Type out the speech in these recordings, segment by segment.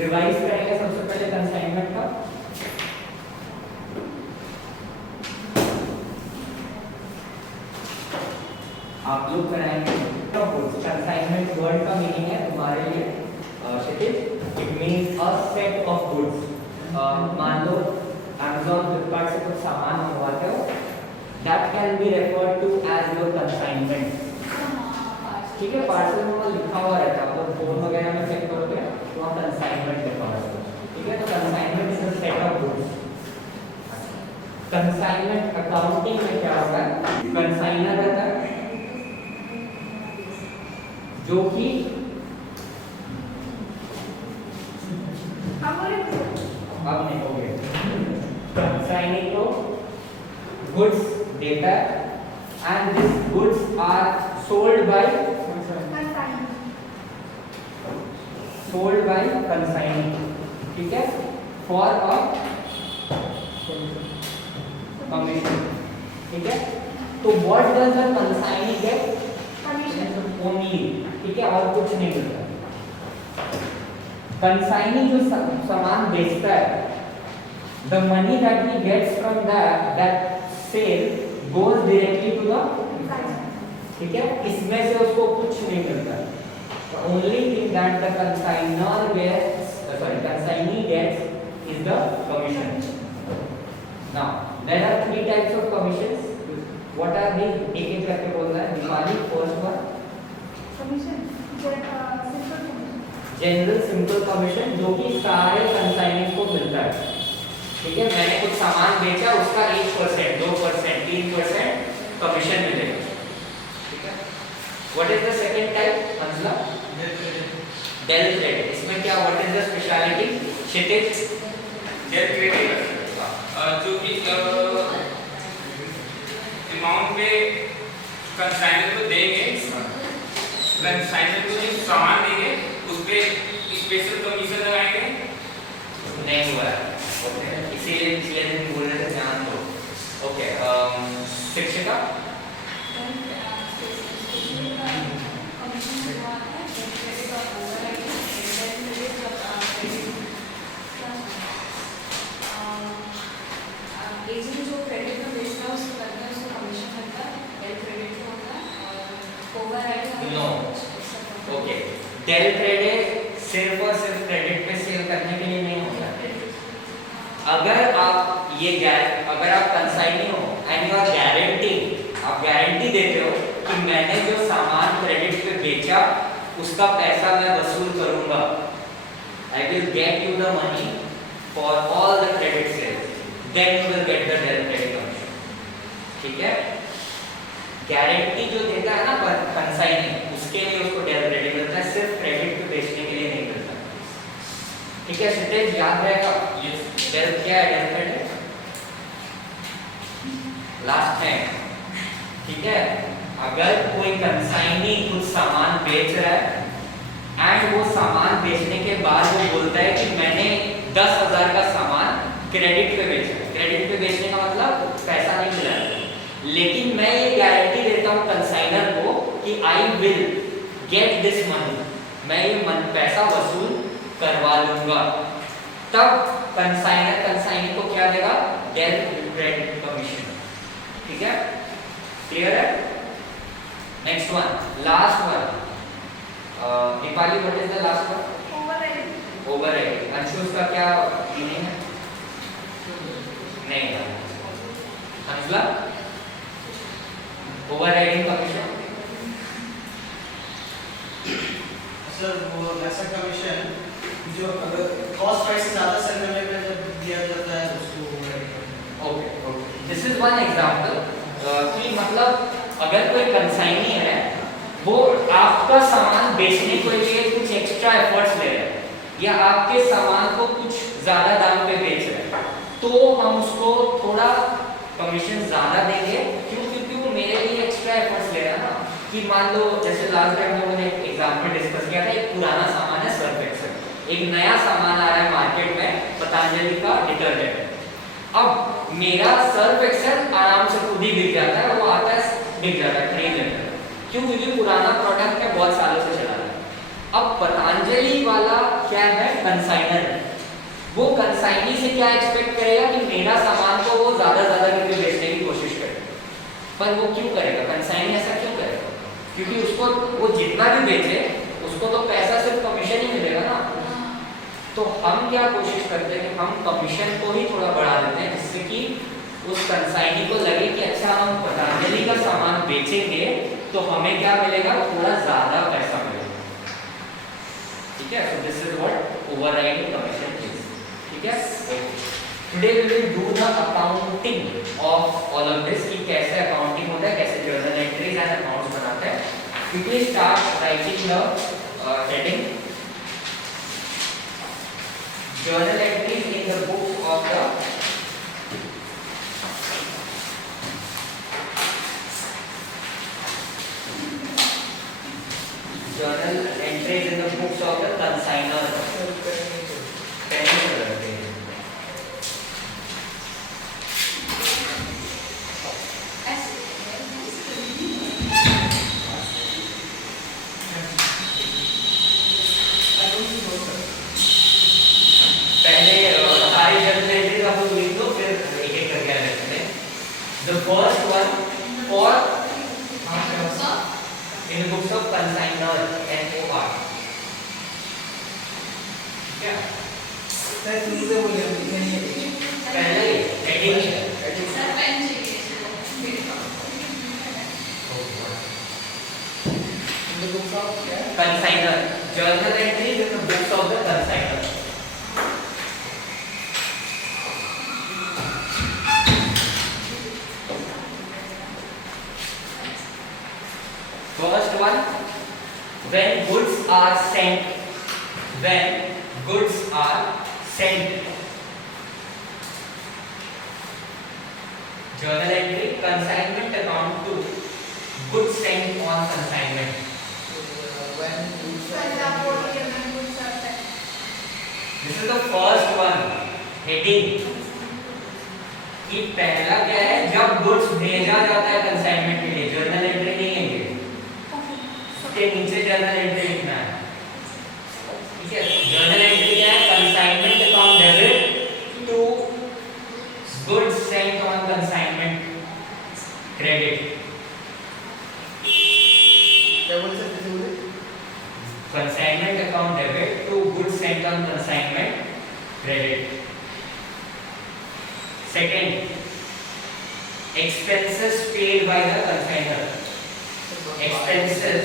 Revise करेंगे सबसे पहले कंसाइनमेंट का। आप लोग कराएंगे कंसाइनमेंट वर्ड का मीनिंग है तुम्हारे लिए Kshitij, it means a set of goods. मान लो Amazon फ्लिपकार्ट से कुछ सामान मंगवाते हो, that can be referred to as your consignment. ठीक है, पार्सल में लिखा हुआ रहता है, आप लोग फोन वगैरह में चेक करोगे तो वहाँ कंसाइनमेंट लिखा हुआ है। ठीक है, तो consignment is a set of goods. Consignment accounting में क्या होता है, कंसाइनर रहता है जो कि अब नहीं हो गए, कंसाइनिंग को गुड्स देता है and this goods are sold by consigning. ठीक है, फॉर अ कमीशन। ठीक है, तो what does the consigning get? Commission only. ठीक है, और कुछ नहीं मिलता। कंसाइनी जो सामान बेचता है, the money that he gets from that sale goes directly to the, ठीक है, इसमें से उसको कुछ नहीं मिलता। Only thing that the consignor gets, consignee gets is the commission. Now there are three types of commissions. What are these? एक एक करके बोल रहा है। Diwali first one, commission general simple commission, जो कि सारे कंसाइनर्स को मिलता है। ठीक है, मैंने कुछ सामान बेचा, उसका 1%, 2%, 3% कमीशन मिलेगा। ठीक है, what is the second type? मतलब डेल क्रेडिट। इसमें क्या, what is the speciality? Kshitij? Del credit जो कि अमाउंट पे कंसाइनर को देंगे, कंसाइनर को जो सामान देंगे उस पे स्पेशल कमीशन लगाएंगे। नहीं हुआ है, ओके, इसीलिए पिछले दिन बोल रहे थे ध्यान दो। ओके, शिक्षिका? एजेंट जो क्रेडिट में बेचता है उसको लगता है, उसको कमीशन लगता है। डेल क्रेडिट जो होता है और override. No, okay, del credit सिर्फ और सिर्फ क्रेडिट पे सेल करने के लिए नहीं होता। अगर आप अगर आप कंसाइनी हो एंड यू आर गारंटी, आप गारंटी देते हो कि मैंने जो सामान क्रेडिट पे बेचा उसका पैसा मैं वसूल करूंगा, I will get you the money for all the credit sales, then you will get the del credit commission. ठीक है, गारंटी जो देता है ना कंसाइनी, उसके लिए उसको डेल क्रेडिट मिलता है, सिर्फ क्रेडिट पे बेचने के लिए नहीं मिलता। ठीक है, क्षितिज याद रहेगा डेल क्या है? डेल क्रेडिट लास्ट है। ठीक है, अगर कोई कंसाइनी कुछ सामान बेच रहा है एंड वो सामान बेचने के बाद वो बोलता है कि मैंने 10,000 का सामान क्रेडिट पे बेचा। क्रेडिट पे बेचने का मतलब पैसा नहीं मिला, लेकिन मैं ये गारंटी देता हूँ कंसाइनर को कि आई विल गेट दिस मनी, मैं ये पैसा वसूल करवा लूंगा, तब कंसाइनर कंसाइनी को क्या देगा? Del credit commission. ठीक है, क्लियर है? Next one, last one, Deepali, what is the last one? Overriding. Anshu, उसका क्या मीनिंग है? नहीं समझला? ओवरराइडिंग कमीशन सर वो ऐसा कमीशन जो अगर कॉस्ट प्राइस से ज्यादा सेल करने पे जब दिया जाता है उसको override. Okay, this is one example कि मतलब अगर कोई कंसाइनी है, वो आपका सामान बेचने के लिए कुछ एक्स्ट्रा एफर्ट्स ले रहा है या आपके सामान को कुछ ज्यादा दाम पे बेच रहा है, तो हम उसको थोड़ा कमीशन ज्यादा देंगे। क्यों? क्योंकि वो मेरे लिए एक्स्ट्रा एफर्ट्स ले रहा है ना। कि मान लो जैसे लास्ट टाइम हम लोगों ने एक एग्जांपल डिस्कस किया था, एक पुराना सामान है सर्फ एक्सेल, एक नया सामान आ रहा है मार्केट में, पतंजलि का डिटर्जेंट। अब मेरा सर्फ एक्सेल आराम से खुद ही बिक जाता है, वो आता है बिक जाता है, खरीद लेता है। क्यों? क्योंकि पुराना प्रोडक्ट है, बहुत सालों से चला रहा है। अब पतंजलि वाला क्या है, कंसाइनर है, वो कंसाइनी से क्या एक्सपेक्ट करेगा कि मेरा सामान को वो ज्यादा करके बेचने की कोशिश करे, पर वो क्यों करेगा? कंसाइनी ऐसा क्यों करेगा? क्योंकि उसको वो जितना भी बेचे उसको तो पैसा सिर्फ कमीशन ही मिलेगा ना। तो हम क्या कोशिश करते हैं कि हम कमीशन को ही थोड़ा बढ़ा देते हैं, जिससे कि उस कंसाइनी को लगे कि अच्छा हम पतंजलि का सामान बेचेंगे तो हमें क्या मिलेगा? थोड़ा ज्यादा पैसा मिलेगा। ठीक है, so this is what overriding commission is. ठीक है, today we will do the accounting of all of this, कि कैसे अकाउंटिंग होता है, कैसे जर्नल एंट्रीज एंड अकाउंट्स बनाते हैं। Quickly start writing the heading journal entries in the books of the journal entries in the books of the consignor। The first one for in the books of consignor NOR। क्या? Sir तुम से बोले नहीं पहले heading है। Sir pen चाहिए मेरे पास। Consignor, journal entries in the books of the consignor। First one, when goods are sent, journal entry consignment account to goods sent on consignment। This is the first one, heading, कि पहला क्या है? जब goods भेजा जाता है consignment के लिए, जर्नल एंट्री नहीं है ये, उसके नीचे जर्नल एंट्री लिखना है। ठीक है, जर्नल एंट्री क्या है? Consignment account debit to goods sent on consignment credit. क्या बोल सकते हो? Consignment account debit to goods sent on consignment credit. Second, expenses paid by the consignor। Expenses,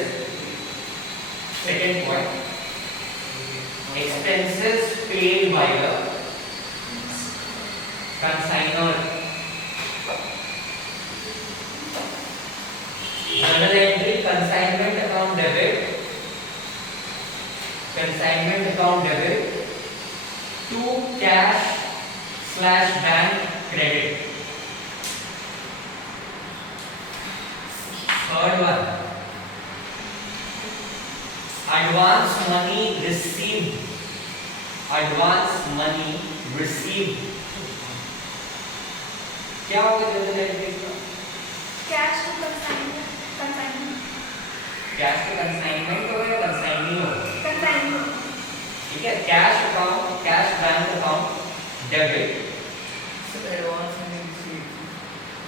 second point, expenses paid by the consignor। Journal entry consignment account debit, consignment account debit to cash/bank credit। Third one, advance money received, क्या होगा journal entry का? Cash to consignment होगा या consignee होगा? Consignment. ठीक है, cash account, cash bank account debit,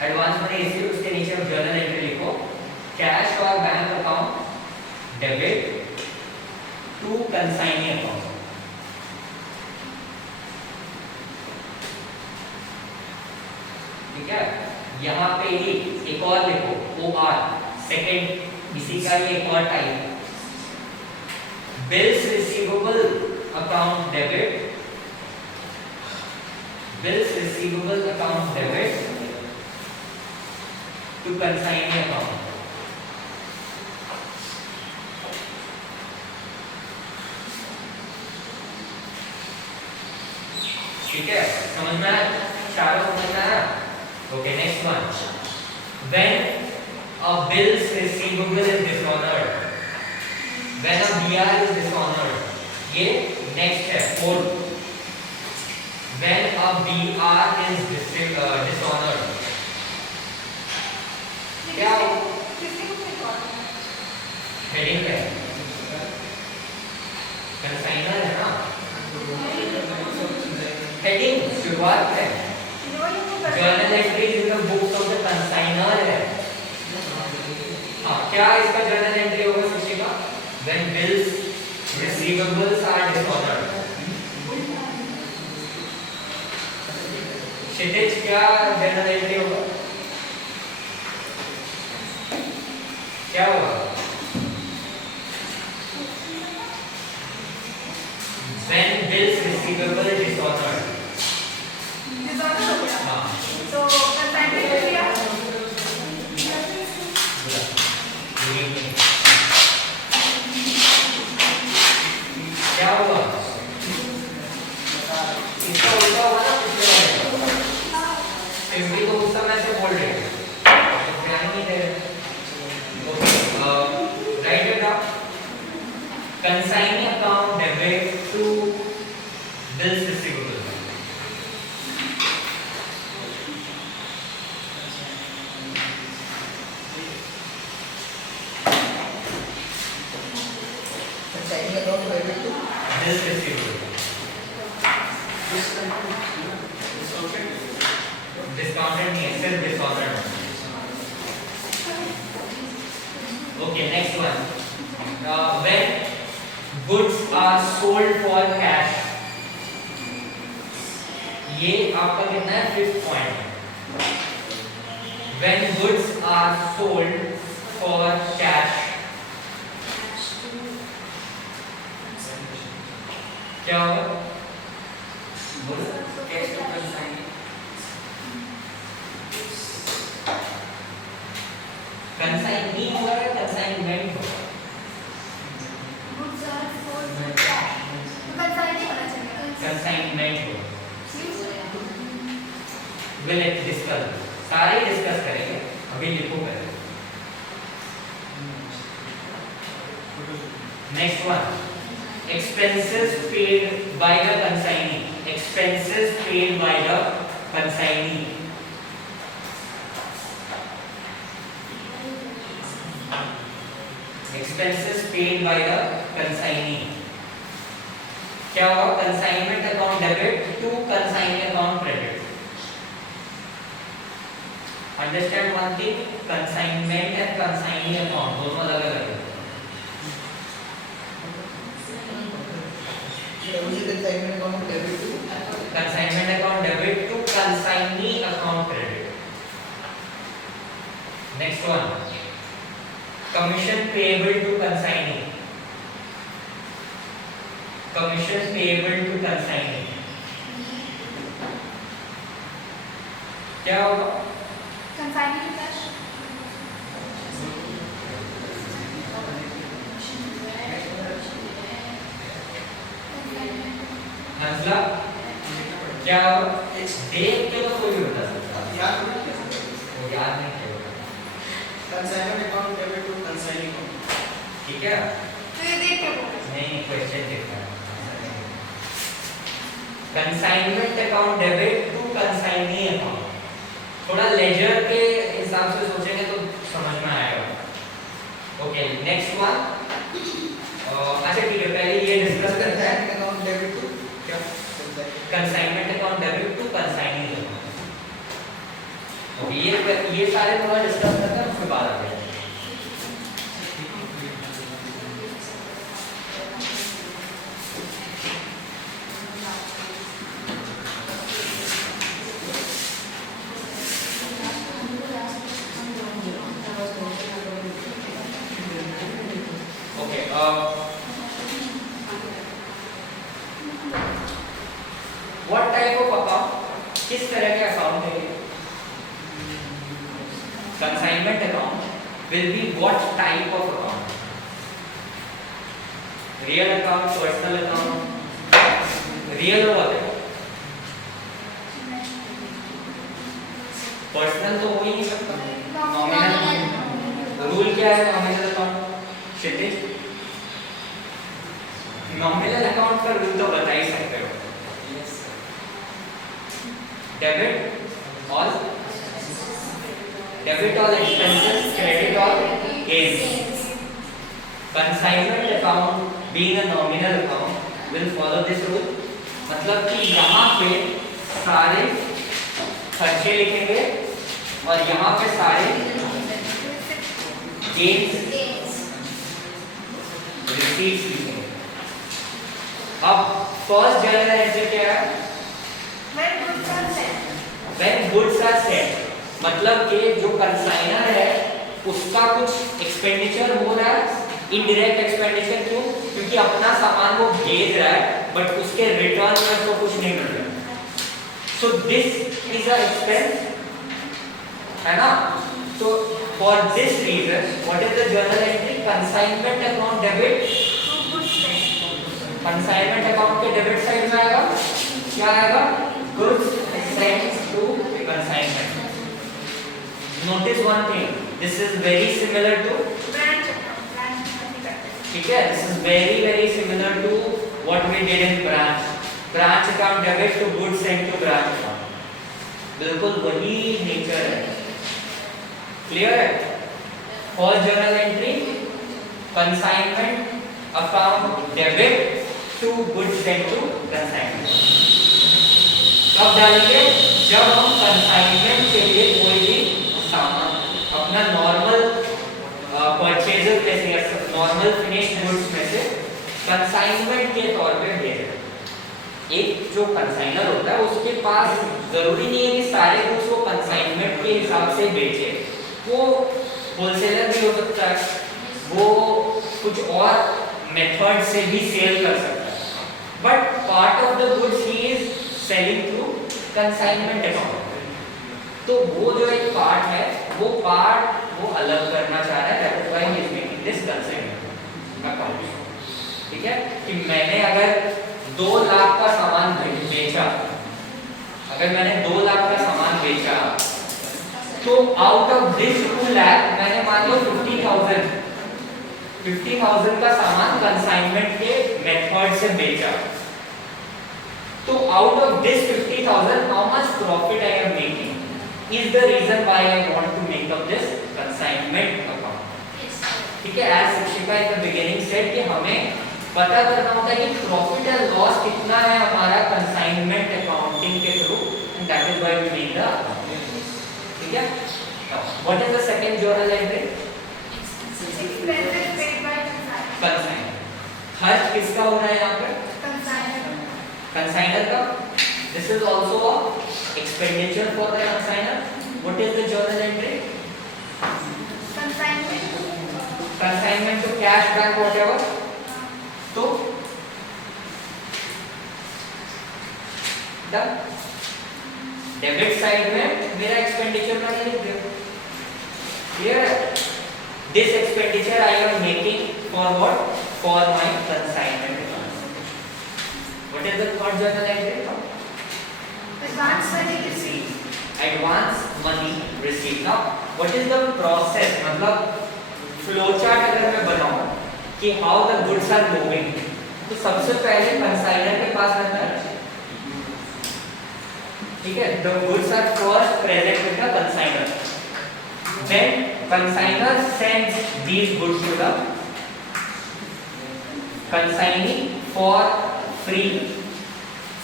advance money receive, उसके नीचे आप जर्नल एंट्री लिखो, कैश और bank account debit to consignee account. ठीक है, यहाँ पे ही एक और लिखो, OR सेकंड, इसी का ही एक और type, bills receivable account debit, bills receivable account debit to consignee account। ठीक है, समझना है? चारों समझना है? Okay, next one, when a bills receivable is dishonored, when a BR is dishonored, ये नेक्स्ट है, fourth, when a BR is dishonored, क्या हेडिंग है? कंसाइनर है ना, शुरुआत है journal entries in the books of the consignor है। हाँ, क्या इसका जर्नल एंट्री होगा किसी का? When bills receivables are disordered. Kshitij क्या जर्नल एंट्री होगा? क्या होगा? When bills receivable disordered। हाँ। क्या हुआ? इसका उल्टा हुआ ना पिछले वाले का। फिर भी तो उस समय से बोल रहे हैं, तो ध्यान नहीं दे रहे। Write it down. Consigning account debit to bills receivable। Consigning account debit to bills receivable। Discounted नहीं है, सिर्फ disordered है। Okay, next one. When goods are sold for cash। ये आपका कितना है? 5th point। When goods are sold for cash, क्या होगा? बोलो। Cash to कंसाइनिंग। कंसाइनिंग होगा या कंसाइनमेंट होगा? कंसाइनमेंट होगा। विल डिस्कस, सारे डिस्कस करेंगे, अभी लिखो पहले। Next one, expenses paid by the consignee। expenses paid by the consignee। expenses paid by the consignee क्या होगा? consignment account debit to consignee account credit। understand one thing, consignment and consignee account दोनों अलग अलग है। consignment account debit to consignment account debit to consignee account credit। next one, commission payable to consignee। commission payable to consignee क्या होगा? हंसला क्या होगा? देख के तो कोई भी बता सकता है, वो याद नहीं किया होगा। consignment account debit to consignee account। ठीक है, नहीं क्वेश्चन देखना है। Consignment account debit to consignee account, थोड़ा लेजर के हिसाब से सोचेंगे तो समझ में आएगा। Okay, next one. अच्छा ठीक है, पहले ये डिस्कस करते हैं। consignment account debit to क्या? Consignment account debit to consignee account. Okay, ये सारे थोड़ा डिस्कस करते हैं, उसके बाद आते हैं। व्हाट टाइप ऑफ अकाउंट, किस तरह के अकाउंट है? Consignment account will be what type of account? Real account, personal account. Real होगा क्या? पर्सनल तो हो ही नहीं सकता। नॉमिनल रूल क्या है नॉमिनल अकाउंट? क्षितिज, नॉमिनल अकाउंट का रूल तो बता ही सकते हो। Debit all expenses, credit all gains। consignment account being a nominal account will follow this rule। मतलब कि यहाँ पे सारे खर्चे लिखेंगे और यहाँ पे सारे गेन्स रिसीट्स लिखेंगे। अब फर्स्ट जर्नल एंट्री क्या है? व्हेन गुड्स आर सेट, मतलब कि जो कंसाइनर है उसका कुछ एक्सपेंडिचर हो रहा है, इनडायरेक्ट एक्सपेंडिचर। क्यों? क्योंकि अपना सामान वो भेज रहा है बट उसके रिटर्न में तो कुछ नहीं मिल रहा। So this is a expense, है ना? तो for this reason what is the journal entry? Consignment account debit. Consignment account के डेबिट साइड में आएगा क्या आएगा? Goods sent to consignment. Notice one thing, this is very similar to, ठीक है, this is very similar to what we did in branch account debit to goods sent to branch account. बिल्कुल वही nature है। Clear है? First journal entry consignment account debit to goods sent to consignment. कब डालेंगे? जब हम consignment के लिए कोई भी सामान अपना नॉर्मल परचेजर में से या नॉर्मल फिनिश्ड गुड्स में से कंसाइनमेंट के तौर पे भेजे। एक जो कंसाइनर होता है उसके पास जरूरी नहीं है कि सारे गुड्स को कंसाइनमेंट के हिसाब से बेचे, वो होलसेलर भी हो सकता है, वो कुछ और मेथड से भी सेल कर सकता है, but part of the goods he is selling through consignment account. तो वो जो एक पार्ट है वो पार्ट वो अलग करना चाह रहा है, that is why he is making this consignment account. ठीक है, कि मैंने अगर 2 लाख का सामान बेचा, अगर मैंने 2 लाख का सामान बेचा तो आउट ऑफ दिस 2 लाख मैंने मान लो 50,000 का सामान कंसाइनमेंट के मेथड से बेचा। तो out of this 50,000 how much profit I am making is the reason why I want to make up this consignment account। ठीक है, as शिक्षिका in the beginning said कि हमें पता करना होता है कि प्रॉफिट एंड लॉस कितना है हमारा कंसाइनमेंट अकाउंटिंग के through, and that is why we make the account. ठीक है, what is the second journal entry? Consignor. खर्च किसका हो रहा है यहाँ पे? कंसाइनर का। This is also a expenditure for the consigner. What is the journal entry? Consignment to cash, bank, whatever. तो done. Debit side में मेरा expenditure का लिख दो। Clear? This expenditure I am making for what? For my consignment. What is the third journal entry? Advance money received. Advance money received। Now what is the process? मतलब flow chart अगर मैं बनाऊं कि how the goods are moving, तो सबसे पहले consignor के पास रहता है। ठीक है, the goods are first present with the consignor, then consignor sends these goods to the consignee for free.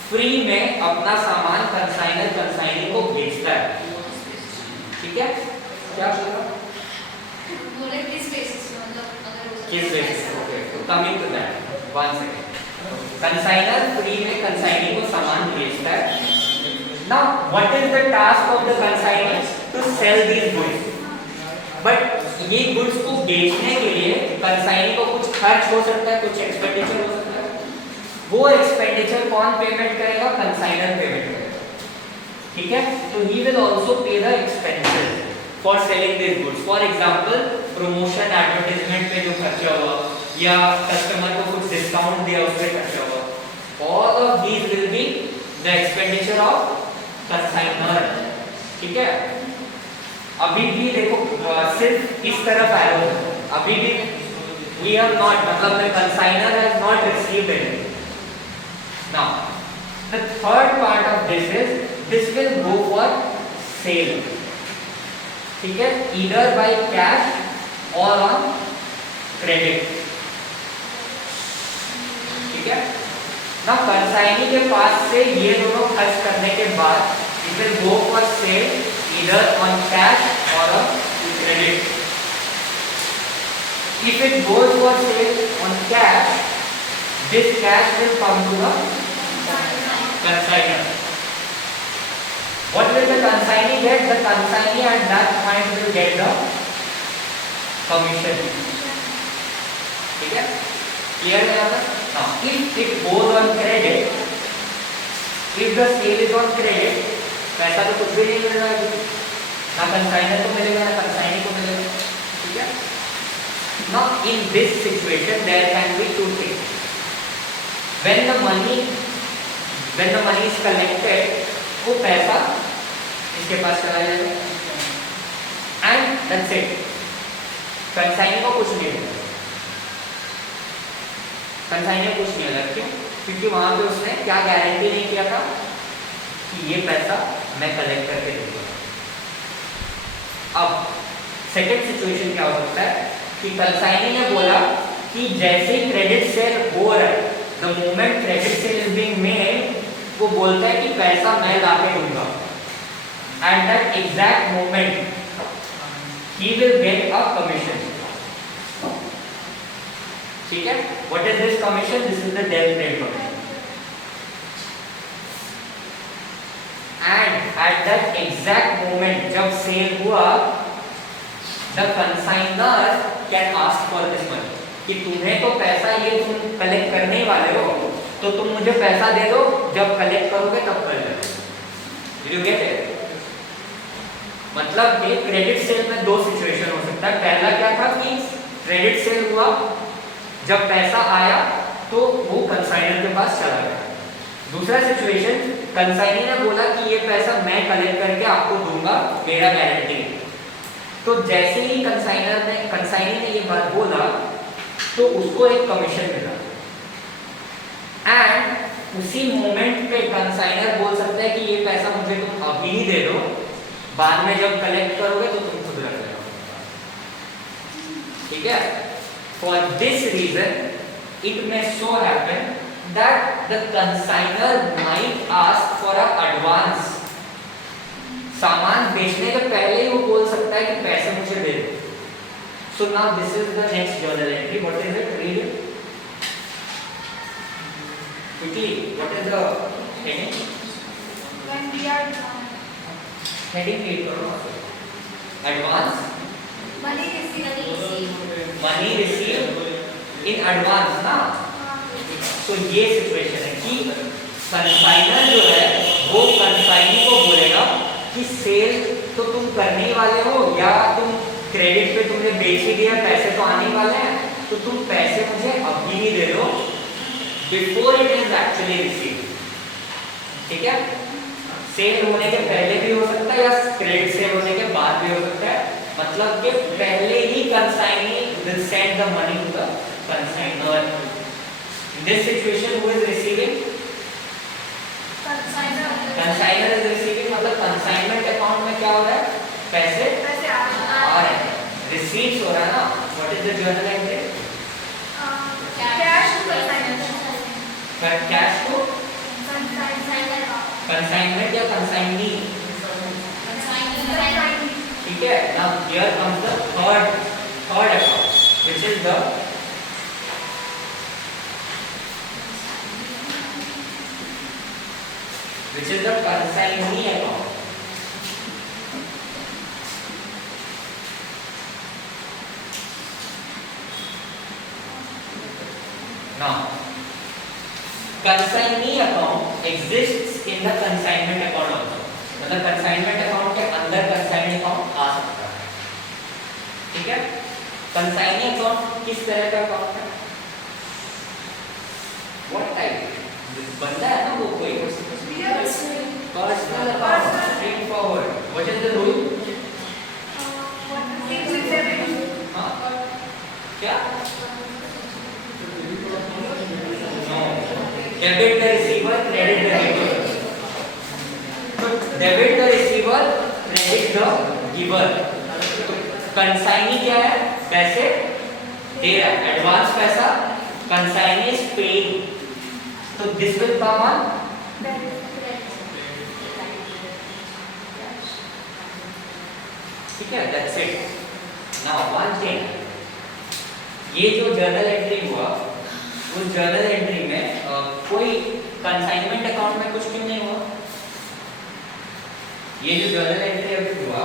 Free में अपना सामान कंसाइनर कंसाइनी को भेजता है। ठीक है, क्या बोला? किस बेसिस पे, मतलब अगर किस बेसिस पे? ओके, तो coming to that, one second. Consignor free में कंसाइनी को सामान भेजता है। Now what is the task of the consignor? To sell these goods. But ये गुड्स को बेचने के लिए कंसाइनी को कुछ खर्च हो सकता है, कुछ एक्सपेंडिचर हो सकता है। वो एक्सपेंडिचर कौन पेमेंट करेगा? कंसाइनर पेमेंट करेगा। ठीक है, तो ही विल आल्सो पे the expenses for selling this goods. For example promotion advertisement पे जो खर्चा हुआ या कस्टमर को कुछ डिस्काउंट दिया उस पे खर्चा हुआ, all of these will be the expenditure of consignor. ठीक है, अभी भी देखो सिर्फ इस तरफ आया हो, अभी भी वी हैव नॉट, मतलब the consignor has not received it. Now, the third part of this will go for sale. ठीक है, either by cash or on credit. ठीक है, ना कंसाइनी के पास से ये दोनों खर्च करने के बाद it will go for sale either on cash or a credit. If it goes for sale on cash, this cash will come to the consignor. What will the consignee get? The consignee at that point will get the commission. ठीक है? Clear है यहाँ पर? Now, if it goes on credit, if the sale is on credit, पैसा तो कुछ भी नहीं मिल रहा है, ना कंसाइनर को मिलेगा ना कंसाइनी को मिलेगा, ठीक है? Now in this situation there can be two things. When the money is collected, वो पैसा इसके पास चला जाएगा, and that's it. कंसाइनी को कुछ नहीं मिलेगा, कंसाइनी को कुछ नहीं मिलेगा, क्यों? क्योंकि वहां पे उसने क्या गारंटी नहीं किया था कि ये पैसा मैं कलेक्ट करके दूंगा। अब सेकंड सिचुएशन क्या हो सकता है कि कंसाइनी ने बोला कि जैसे ही क्रेडिट सेल हो रहा है, the moment credit sale is being made, वो बोलता है कि पैसा मैं ला के दूंगा। At that exact moment he will get a commission. ठीक है? What is this commission? This is the del trade commission. And at that exact moment जब सेल हुआ, the consignor can ask for this money कि तुम्हें तो पैसा ये तुम कलेक्ट करने ही वाले हो, तो तुम मुझे पैसा दे दो, जब कलेक्ट करोगे तब कर लेना। Did you get it? मतलब कि क्रेडिट सेल में दो सिचुएशन हो सकता है। पहला क्या था कि क्रेडिट सेल हुआ, जब पैसा आया तो वो कंसाइनर के पास चला गया। दूसरा सिचुएशन, कंसाइनी ने बोला कि ये पैसा मैं कलेक्ट करके आपको दूंगा, मेरा गारंटी। तो जैसे ही कंसाइनी ने ये बात बोला तो उसको एक कमीशन मिला, एंड उसी मोमेंट पे कंसाइनर बोल सकता है कि ये पैसा मुझे तुम अभी ही दे दो, बाद में जब कलेक्ट करोगे तो तुम खुद रख लेना। ठीक है? For this reason it may so happen that the consignor might ask for a advance. सामान बेचने के पहले ही वो बोल सकता है कि पैसे मुझे दे दो। So now this is the next journal entry. What is it? Read it quickly. What is the heading? When we are Heading read करो। Advance. money received. Money received in advance ना? तो ये सिचुएशन है कि consignor जो है वो consignee को बोलेगा कि सेल तो तुम करने ही वाले हो, या तुम क्रेडिट पे तुमने बेच ही दिया, पैसे तो आने वाले हैं, तो तुम पैसे मुझे अभी ही दे दो, before it is actually received. ठीक है? सेल होने के पहले भी हो सकता है या क्रेडिट सेल होने के बाद भी हो सकता है, मतलब कि पहले ही consignee will send the money to the consignor. In this situation, who is receiving? Consignor is receiving, मतलब consignment account में क्या हो रहा है? पैसे आ रहे हैं, receipts हो रहा है ना? What is the journal entry? cash to consignor. Cash to consignment या consignee? ठीक है? Now here comes the third account, which is the consignee account. Now, consignee account exists in the consignment account also. मतलब consignment account के अंदर consignee account आ सकता है। ठीक है? consignee account किस तरह का account है? What type? बंदा है ना वो कोई personal account, straightforward. What is the rule? हाँ? क्या? No. Debit the receiver, credit the giver. So debit the receiver, credit the giver. Consignee क्या है? पैसे दे रहा है, एडवांस पैसा, कंसाइनी इज पेइंग तो दिस विल कम ऑन ठीक है, that's it. Now one thing, ये जो जर्नल एंट्री हुआ उस जर्नल एंट्री में कोई कंसाइनमेंट अकाउंट में कुछ क्यों नहीं हुआ? ये जो जर्नल एंट्री अभी हुआ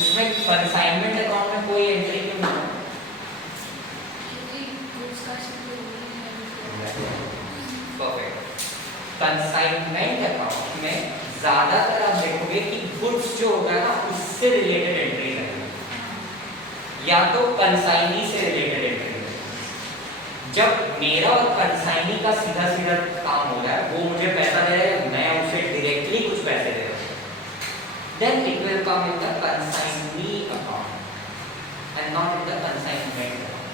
उसमें कंसाइनमेंट अकाउंट में कोई एंट्री क्यों नहीं हुआ? परफेक्ट। कंसाइनमेंट अकाउंट में ज्यादातर आप देखोगे कि गुड्स जो होगा ना उससे रिलेटेड एंट्री रहेगी या तो कंसाइनी से रिलेटेड एंट्री। जब मेरा और कंसाइनी का सीधा सीधा काम हो रहा है, वो मुझे पैसा दे रहा है, मैं उसे डायरेक्टली कुछ पैसे दे रहा हूं, then it will come in the consignee account and not in the consignment account।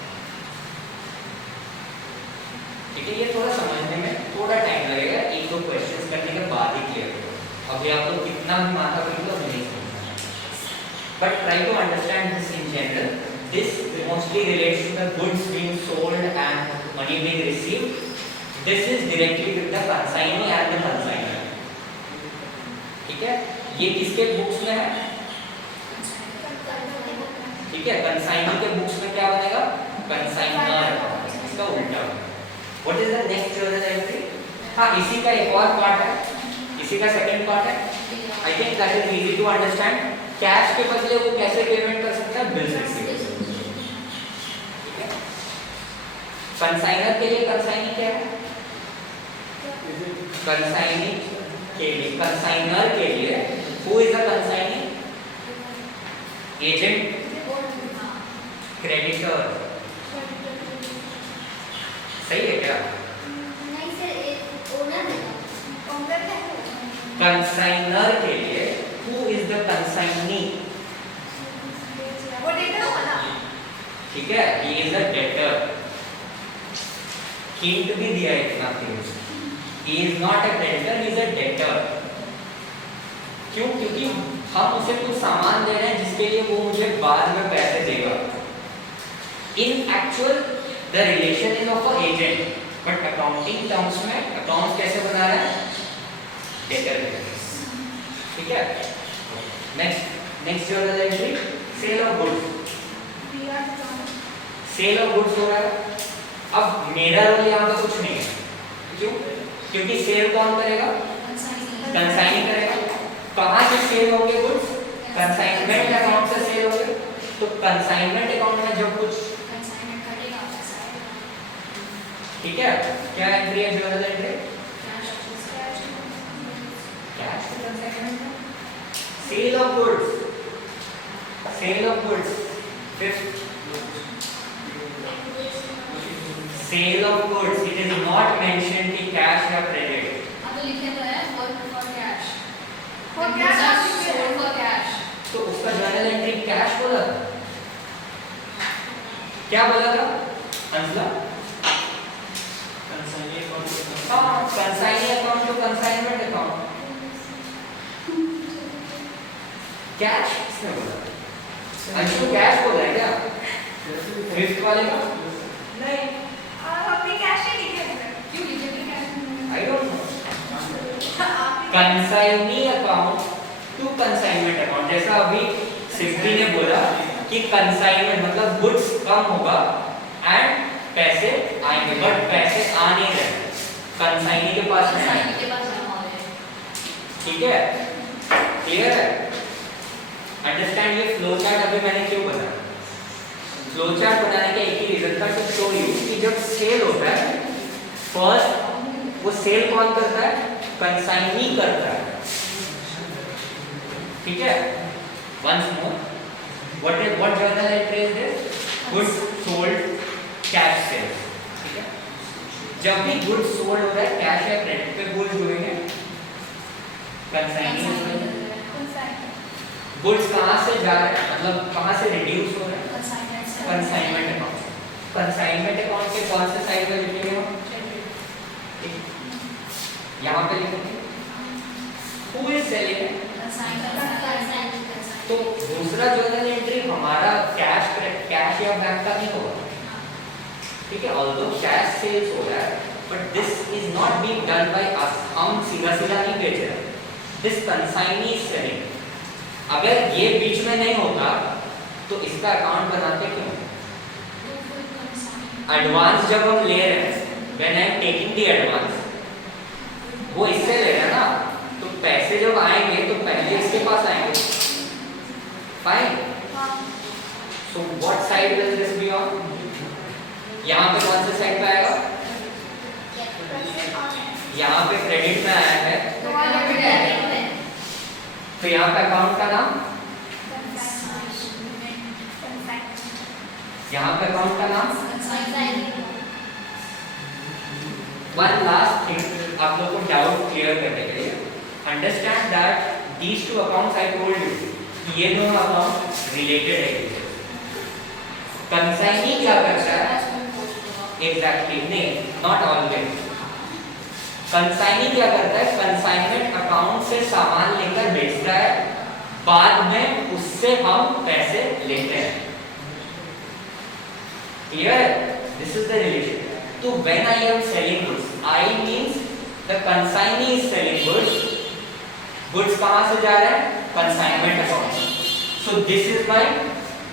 ठीक है, ये थोड़ा समझने में थोड़ा टाइम लगेगा, एक दो क्वेश्चंस करने के बाद ही क्लियर होगा। अभी आप लोग कितना भी माथा पीट लो नहीं समझना, but try to understand this in general। This mostly relates to the goods being sold and money being received। This is directly with the consignee and the consignor। ठीक है, ये किसके बुक्स में है? ठीक है, कंसाइनी के बुक्स में क्या बनेगा? कंसाइनर, इसका उल्टा। What is the next journal entry? हाँ, इसी का एक और पार्ट है, इसी का सेकंड पार्ट है। I think that is easy to understand। Cash के बदले वो कैसे पेमेंट कर सकता है? Bills receive. कंसाइनर के लिए कंसाइनी क्या है? कंसाइनी के लिए, कंसाइनर के लिए who is the consignee? Agent, creditor. सही है क्या? नहीं सर, ओनर है, ओनर है। कंसाइनर के लिए हु इज द कंसाइनी? वो डेटर हो ना? ठीक है, he is a debtor. Hint भी दिया है इतना close. He is not a creditor, he is a debtor। क्यों? क्योंकि हम उसे कुछ सामान दे रहे हैं जिसके लिए वो मुझे बाद में पैसे देगा। In actual, the relation is of an agent, but accounting terms में accounts कैसे बना रहा है? Debtor। ठीक है? Next journal entry, sale of goods। Sale of goods हो रहा है। अब मेरा रोल यहाँ पे कुछ नहीं है, क्यों? क्योंकि सेल कौन करेगा? कंसाइनी करेगा। कहाँ से सेल होंगे गुड्स? कंसाइनमेंट अकाउंट से सेल होंगे। तो कंसाइनमेंट अकाउंट में जब कुछ, ठीक है, क्या एंट्री है journal entry? Cash to consignment, sale of goods, sale of goods. Fifth, sale of goods, it is not mentioned कि कैश या क्रेडिट। अब तो लिखे तो है work for cash, For cash, sold for cash. तो उसका जर्नल एंट्री कैश बोला था, क्या बोला था अंशला? Consignee account. हाँ, consignee account to consignment account. Cash किसने बोला? अंशु कैश बोला है क्या? फिफ्थ वाले का? नहीं, अपनी कैश ही लिखे हैं सर। क्यों लिखे थे cash? I don't know. Consignee account to consignment account, जैसा अभी सिद्धि ने बोला कि कंसाइनमेंट मतलब गुड्स कम होगा एंड पैसे आएंगे, बट पैसे आ नहीं रहे, कंसाइनी के पास नहीं आएंगे। के पास जमा हो रहे हैं। ठीक है, क्लियर है? अंडरस्टैंड। ये फ्लो चार्ट अभी मैंने क्यों बनाया? फ्लो चार्ट बनाने का एक ही रीजन था, टू शो यू कि जब सेल होता है, फर्स्ट वो सेल कौन करता है? कंसाइनी करता है। ठीक है, once more, what journal entry is this? Goods sold, cash sales। ठीक है, जब भी गुड्स सोल्ड हो रहा है, कैश या क्रेडिट पे गुड्स जुड़ेंगे, कंसाइनी। गुड्स कहाँ से जा रहे हैं, मतलब कहाँ से रिड्यूस हो रहे हैं? Consignment account. कंसाइनमेंट अकाउंट के कौन से साइड में लिखेंगे हम? यहाँ पे लिखेंगे हु इज सेलिंग। तो दूसरा जर्नल एंट्री हमारा कैश या बैंक का नहीं होगा। ठीक है, ऑल्दो कैश सेल्स हो रहा है but this is not being done by us, हम सीधा सीधा नहीं बेच रहे, दिस कंसाइनी इज सेलिंग। अगर ये बीच में नहीं होता तो इसका अकाउंट बनाते क्यों? एडवांस जब हम ले रहे हैं, when I am taking the advance, वो इससे ले रहा है ना, तो पैसे जब आएंगे तो पहले इसके पास आएंगे, fine. So what side will this be on? यहाँ पे कौन से साइड पे आएगा? यहाँ पे क्रेडिट में आया है, तो यहाँ पे अकाउंट का नाम, यहाँ पे अकाउंट का नाम। वन लास्ट थिंग आप लोग को डाउट क्लियर करने के लिए, understand that these two accounts I told you, ये दोनों अकाउंट रिलेटेड है। कंसाइनी क्या करता है? एग्जैक्टली नहीं, नॉट ऑलवेज। कंसाइनी क्या करता है? कंसाइनमेंट अकाउंट से सामान लेकर बेचता है, बाद में उससे हम पैसे लेते हैं। Clear? This is the relation. तो when I am selling goods, I means the consignee is selling goods, goods कहां से जा रहा है? Consignment account. So this is my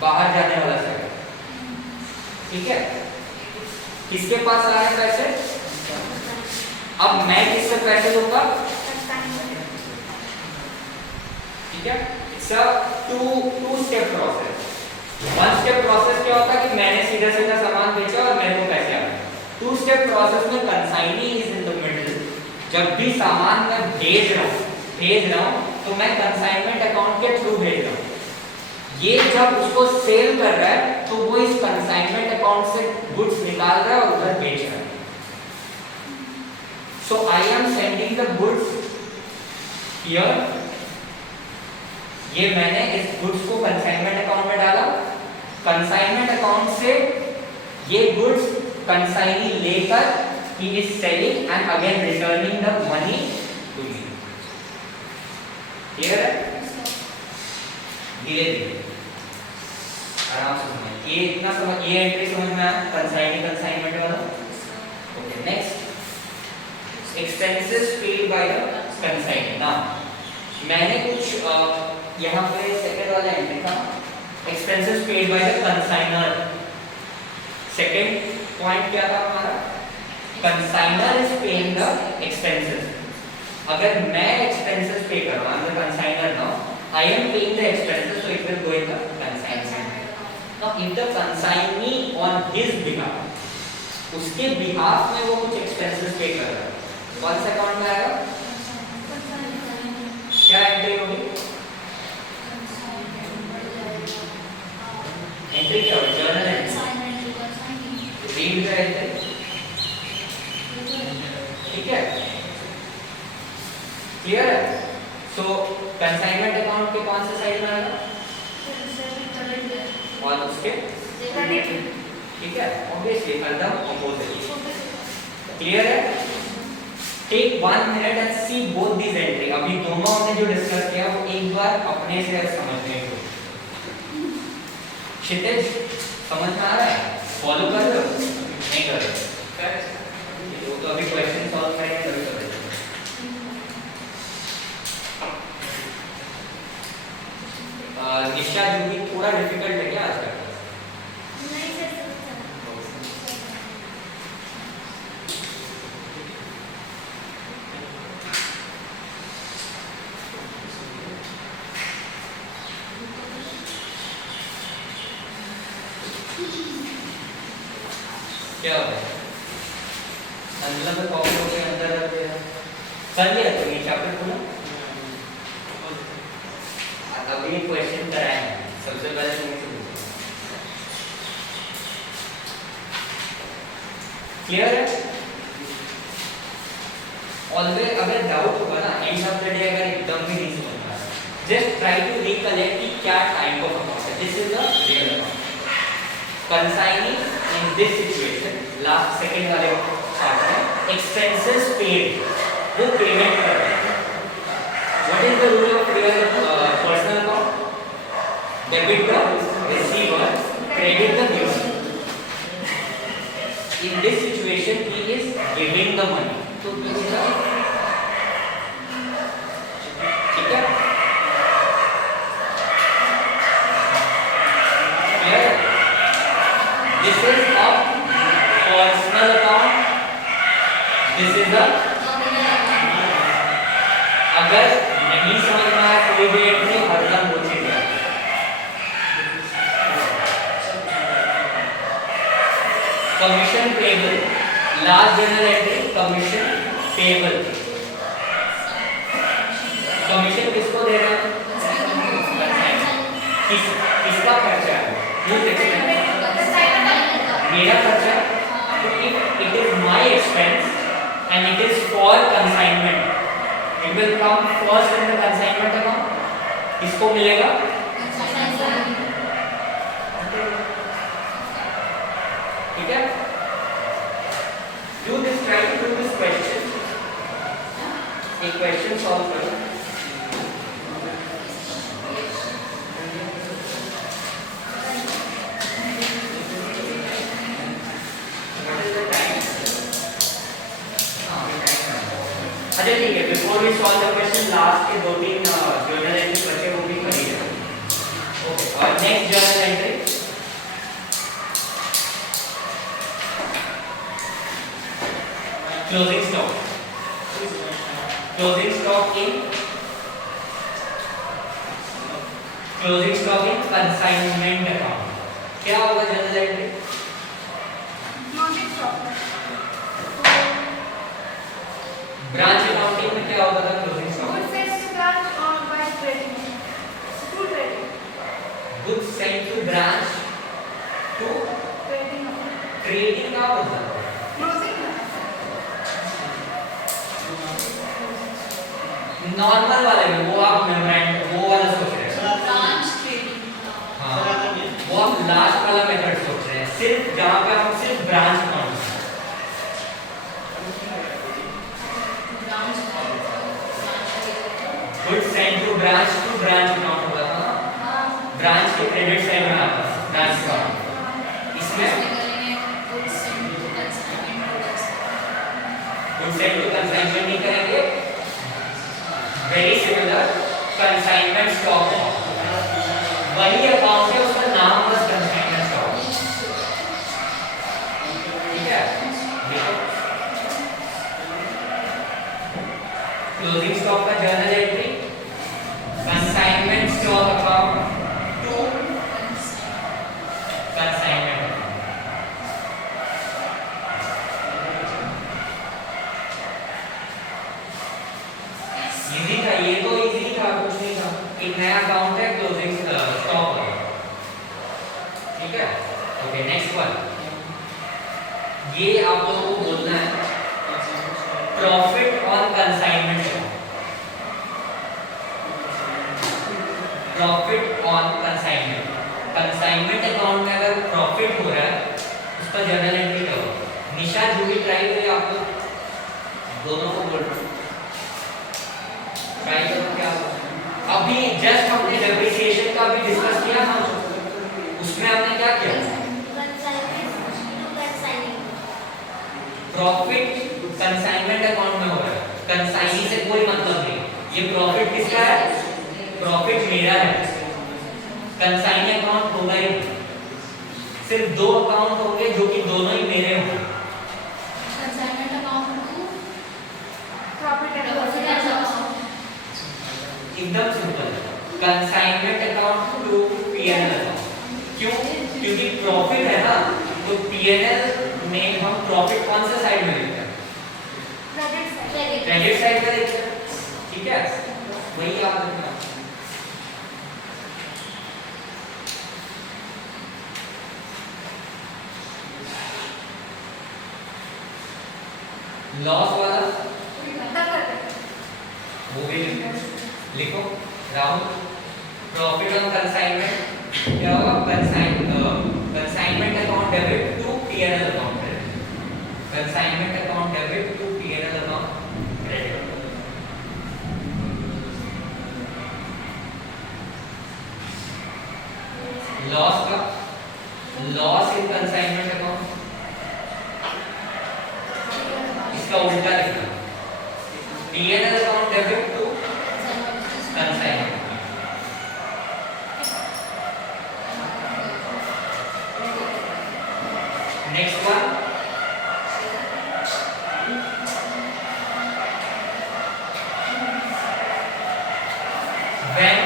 बाहर जाने वाला साइड, ठीक है? किसके पास आ रहे हैं पैसे? अब मैं किससे पैसे लूंगा? ठीक है? It's a two step process. One step process क्या होता है कि मैंने सीधा सीधा सामान बेचा और मेरे को पैसे आ गए। टू स्टेप प्रोसेस में consignee is in the middle. जब भी सामान मैं भेज रहा हूं तो मैं कंसाइनमेंट अकाउंट के थ्रू भेज रहा हूं। ये जब उसको सेल कर रहा है तो वो इस कंसाइनमेंट अकाउंट से गुड्स निकाल रहा है और उधर बेच रहा है। So I am sending the goods here, ये मैंने इस गुड्स को कंसाइनमेंट अकाउंट में डाला, कंसाइनमेंट अकाउंट से ये गुड्स कंसाइनी लेकर he is selling and again returning the money to me। Clear है? धीरे धीरे आराम से समझ, ये इतना समझ, ये एंट्री समझ में आया कंसाइनमेंट वाला। Okay, next expenses paid by the consignee. Now मैंने कुछ यहाँ पे सेकंड वाला एंट्री था, expenses paid by the consignor. Second point क्या था हमारा? Consignor is paying the expenses. अगर मैं एक्सपेंसेस पे कर रहा हूं, the consignor now I am paying the expenses, so it will go in the consignment। Now if the consignee on his behalf, उसके behalf में वो कुछ expenses पे कर रहा है, कौन सा अकाउंट में आएगा? क्या एंट्री होगी? एंट्री क्या होगी? Journal entry, read the entry, ठीक है? क्लियर है? सो कंसाइनमेंट अकाउंट के कौन से साइड में आएगा? और उसके, ठीक है, ऑब्वियसली एकदम ऑपोजिट। क्लियर है? Take 1 minute and see both these entry. अभी दोनों हमने जो डिस्कस किया वो एक बार अपने से समझने को। क्षितिज समझ में आ रहा है? फॉलो कर रहे हो? नहीं कर रहे? वो तो अभी क्वेश्चन सॉल्व करेंगे तभी करेंगे। निशा जो भी थोड़ा डिफिकल्ट है क्या आज का? नहीं सर, क्या हो रहा है? अंदर में कॉपी के अंदर रख दिया, कर लिया तो ये चैप्टर खोलो। अभी क्वेश्चन कराए हैं, सबसे पहले तुम्हें से पूछो। क्लियर है? ऑलवेज अगर डाउट होगा ना, एंड ऑफ द डे अगर एकदम भी नहीं समझ में आ रहा, जस्ट ट्राई टू रिकलेक्ट कि क्या टाइप ऑफ अकाउंट है। This is a real account. Consignee in this situation, last second वाले पार्ट में एक्सपेंसेस पेड, वो पेमेंट कर रहे हैं। What is the rule of real personal account? Debit the receiver, credit the giver. In this situation he is giving अगर नहीं समझ में आया कोई भी एंट्री हरदम पूछे जाए। Commission payable, last journal entry commission payable. Commission किसको दे रहे हैं? किसका खर्चा है? मेरा खर्चा है। It is my expense and it is for consignment. It will come first in the consignment account. किसको मिलेगा? ठीक है? Do this, try to do this question. एक question solve करो। अच्छा ठीक है, before we solve the question last के 2-3 जर्नल एंट्री बचे वो भी करिए। ओके, और next journal entry closing stock. Closing stock in consignment account. क्या होगा जर्नल एंट्री? ब्रांच अकाउंटिंग में क्या होता था closing stock? Goods sent to branch to trading का होता था। नॉर्मल वाले में वो आप मेमोरेंडम वो वाला सोच रहे हैं। Branch trading. हाँ, वो आप लास्ट वाला मेथड सोच रहे हैं, सिर्फ जहाँ पे हम सिर्फ branch account goods sent to branch account होता था ना, ब्रांच के क्रेडिट साइड में आता है ब्रांच अकाउंट। इसमें गुड्स सेंट टू कंसाइनमेंट नहीं करेंगे, वेरी सिमिलर कंसाइनमेंट स्टॉक वही अकाउंट है, उसका नाम बस कंसाइनमेंट स्टॉक। ठीक है, क्लोजिंग स्टॉक का journal entry consignment stock account to consignment. Easy था, ये तो इजी था, कुछ नहीं था। एक नया अकाउंट है क्लोजिंग स्टॉक। ठीक है, ओके नेक्स्ट वन। ये आप लोगों को बोलना है profit on consignment. Profit on consignment, consignment account में अगर प्रॉफिट हो रहा है उसका जर्नल एंट्री क्या होगा? निशा जो भी ट्राई करिए, आप लोग दोनों को बोल रहा हूं, ट्राई करो क्या होगा। अभी जस्ट हमने डेप्रिसिएशन का भी डिस्कस किया ना, उसमें हमने क्या किया? प्रॉफिट कंसाइनमेंट अकाउंट में हो रहा है, कंसाइनी से कोई मतलब नहीं। ये प्रॉफिट किसका है? प्रॉफिट मेरा है। कंसाइनी अकाउंट होगा ही, सिर्फ दो अकाउंट होंगे जो कि दोनों ही मेरे होंगे। Consignment account to profit and loss account. एकदम simple, consignment account to PNL account. क्यों? क्योंकि प्रॉफिट है ना, तो पीएनएल में हम प्रॉफिट कौन से साइड में लिखते हैं? क्रेडिट साइड में लिखते हैं। ठीक है, वही याद रखना। लॉस वाला वो भी लिखो राहुल। प्रॉफिट ऑन कंसाइनमेंट क्या होगा? Consignment account debit to PNL account credit. Consignment account debit to PNL account credit. Loss का लॉस इन कंसाइनमेंट अकाउंट, इसका उल्टा लिखना, P N L account debit to consignment. Next one, when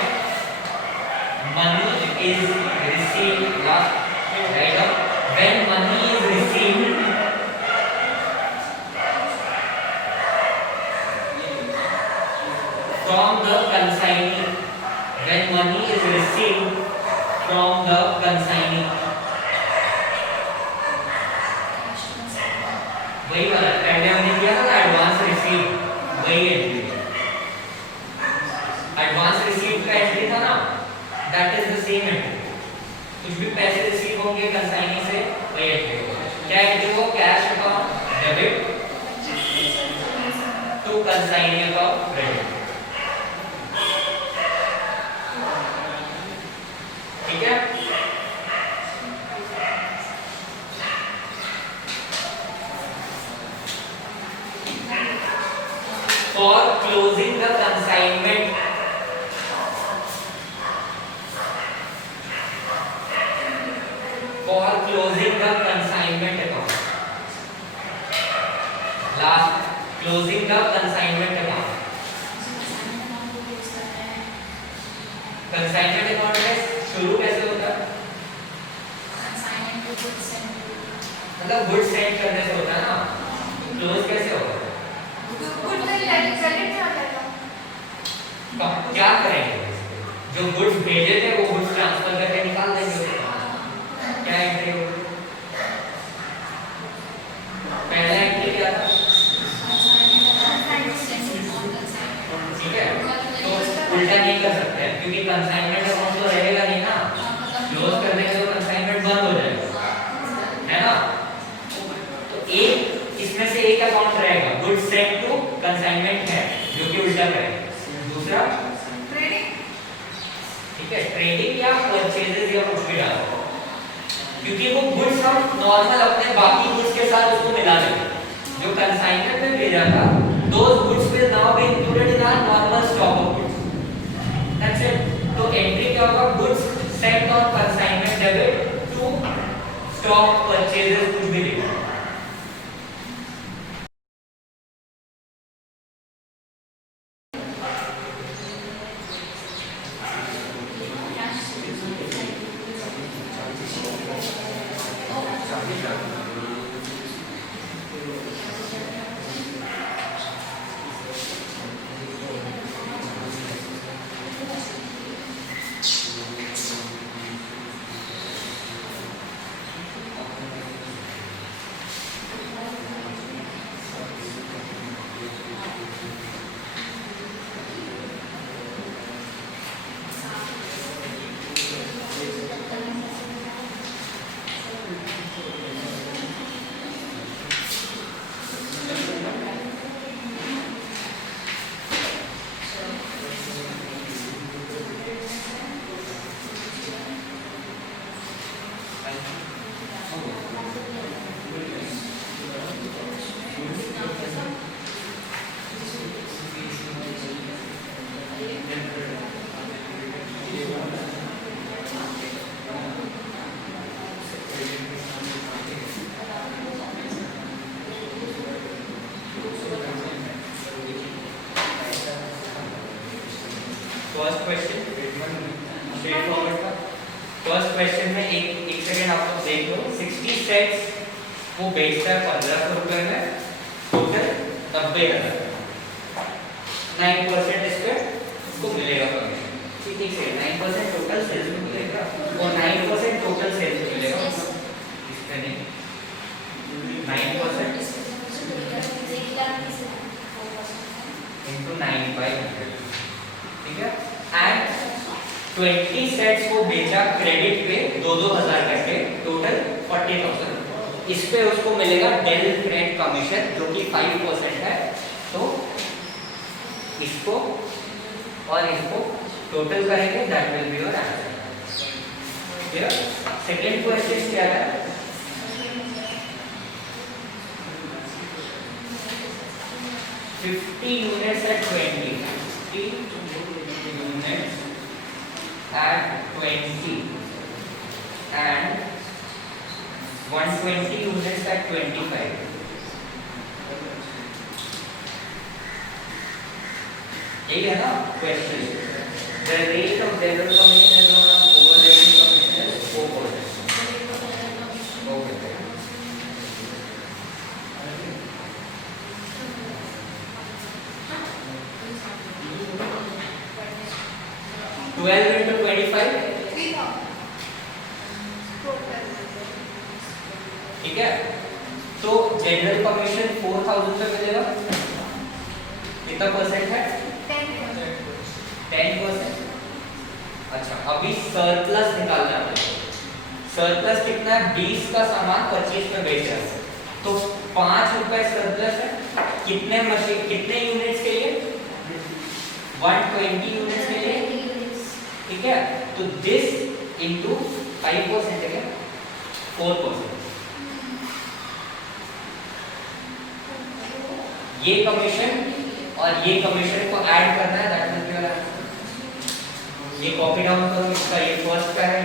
money is received, right up, when money is received from the consignee, when money is received from the consignee, वही वाला पहले हमने किया था advance receive, वही एंट्री एडवांस रिसीव का entry था ना, that is the same entry. कुछ भी पैसे रिसीव होंगे कंसाइनी से वही एंट्री होगा। क्या एंट्री हो? Cash account debit to consignee account credit. ठीक है, for closing the consignment, for closing the consignment account, last closing the consignment account, consignment account में शुरू कैसे होता है? मतलब गुड सेंड करने से होता है ना, क्लोज कैसे होगा? तो क्या करेंगे? जो गुड्स भेजे थे वो गुड्स ट्रांसफर करके निकाल देंगे। क्या एंट्री होगी? पहला एंट्री क्या था? ठीक है, तो उल्टा नहीं कर सकते हैं क्योंकि कंसाइनमेंट अकाउंट तो रहेगा नहीं ना, क्लोज करने के तो कंसाइनमेंट बंद हो जाएगा, है ना। तो एक इसमें से एक अकाउंट रहेगा गुड्स सेंट टू कंसाइनमेंट है जो कि उल्टा करेगा। दूसरा ट्रेडिंग, ठीक है, ट्रेडिंग या परचेजेस या कुछ भी डालो, क्योंकि वो गुड्स हम नॉर्मल अपने बाकी गुड्स के साथ उसको मिला देंगे। जो कंसाइनमेंट में भेजा था those goods will now be included in our normal stock of goods, that's it. तो एंट्री क्या होगा? Goods sent on consignment debit to stock purchases कुछ भी लिखो। फर्स्ट क्वेश्चन स्ट्रेट फॉरवर्ड था। फर्स्ट क्वेश्चन में एक सेकंड आप लोग देख लो। 60 सेट्स वो बेचता है 1500 रुपए में, टोटल 90,000, 9% इस पे उसको मिलेगा कमीशन। ठीक है, 9% टोटल सेल्स में मिलेगा और 9% टोटल सेल्स में मिलेगा, इस पे नहीं 9% into 9/100, ठीक है। एंड 20 सेट्स को बेचा क्रेडिट पे 2,000 करके, टोटल 40,000। इस पे उसको मिलेगा डेल क्रेडिट कमीशन जो कि 5% है। तो इसको और इसको टोटल करेंगे, that will be your answer. Clear? Second question क्या है? $50 units at 20, 50 units at 20 and 120 units at 25. यही है ना question? The rate of general commission is known as overriding commission is 4%. Okay. 12 into 25 ठीक है, तो जनरल कमीशन 4000 पे मिलेगा, कितना परसेंट है? 10%। अच्छा, अभी सरप्लस निकालना है मुझे। सरप्लस कितना है? 20 का सामान 25 में बेच रहा है, तो 5 रुपए सरप्लस है। कितने मशीन, कितने यूनिट्स के लिए? 120 यूनिट्स के लिए, ठीक है। तो दिस इनटू 5% है क्या? 4%। ये कमीशन और ये कमीशन को ऐड करना है, that will be your answer. ये कॉपी डाउन करो, इसका ये फर्स्ट का है